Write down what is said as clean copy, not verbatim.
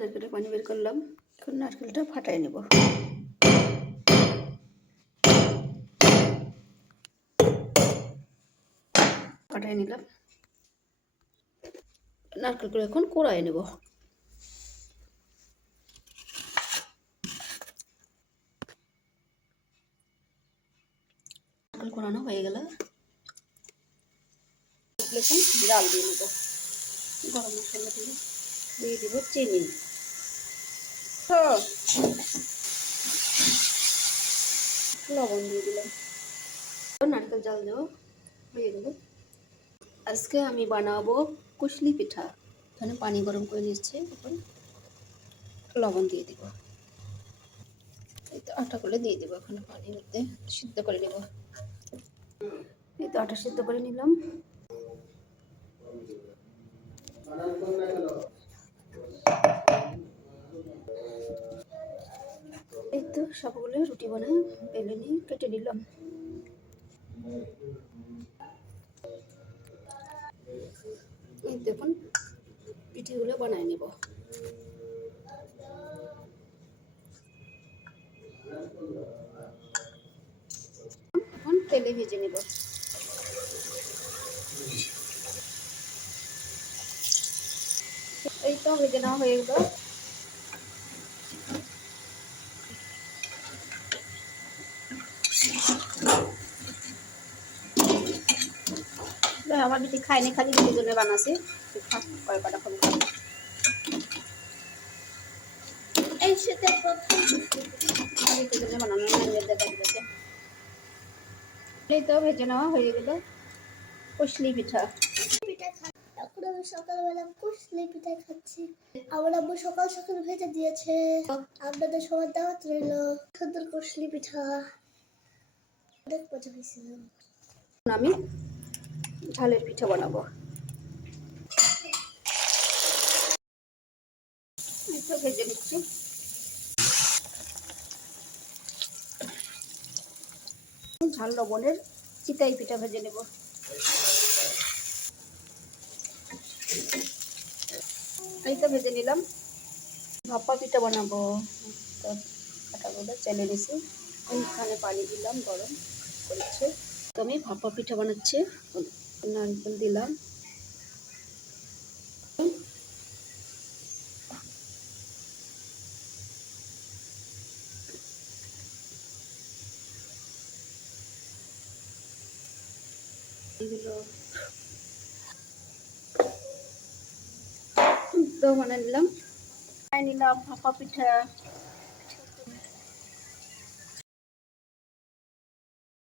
নারকেলে পানি বের করলাম। এখন নারকেলটা ফাটাই নেব। ফাটাই নিলাম। নারকেলগুলো এখন কোড়াই নেব। নারকেল কোড়ানো হয়ে গেল। এখন জাল দিয়ে নেব। গরম মশলা দিয়ে দিব চিনি। লবণ দিয়ে দিলাম। নারকেল জাল দেবো হয়ে গেল। আজকে আমি বানাবো কুশলি পিঠা। এখানে পানি গরম করে নিচ্ছি। এখন লবণ দিয়ে দিব। এই তো আটা করে দিয়ে দেবো। এখন পানির মধ্যে সিদ্ধ করে নেব। এই তো আটা সিদ্ধ করে নিলাম। এই তো সবগুলো রুটি বানাই বেলে নিয়ে কেটে নিলাম। এই দেখুন পিঠেগুলো বানাই নেব। এখন তেলে ভেজে নেব। এই তো ভেজে নেওয়া হয়ে গেল। আমার বেশি খাইনি, খালি রুটির জন্য বানাচ্ছি। কয় কটা খাবো। এই সাথে রুটির জন্য বানানো দেখা। এই তো ভেজে নেওয়া হয়ে গেল কুশলি পিঠা। এখন আমি সকালবেলা কুশলি পিঠা খাচ্ছি। আমার আম্মু সকাল সকাল ভেজে দিয়েছে। আপনাদের সবার দাওয়াত রইল। সুন্দর কুশলি পিঠা অনেক মজা হয়েছিল। আমি ঝালের পিঠা বানাবো। এই তো ভেজে নিচ্ছি। ঝাল লবণের চিতাই পিঠা ভেজে নেব। এই তো ভেজে নিলাম। ভাপা পিঠা বানাবো। কাটাগুলো চেলে নিছি। ওইখানে পানি দিলাম, গরম করেছে। তো আমি ভাপা পিঠা বানাচ্ছি। নারকেল দিলাম। এগুলো তো বানিয়ে নিলাম। ভাপা পিঠা।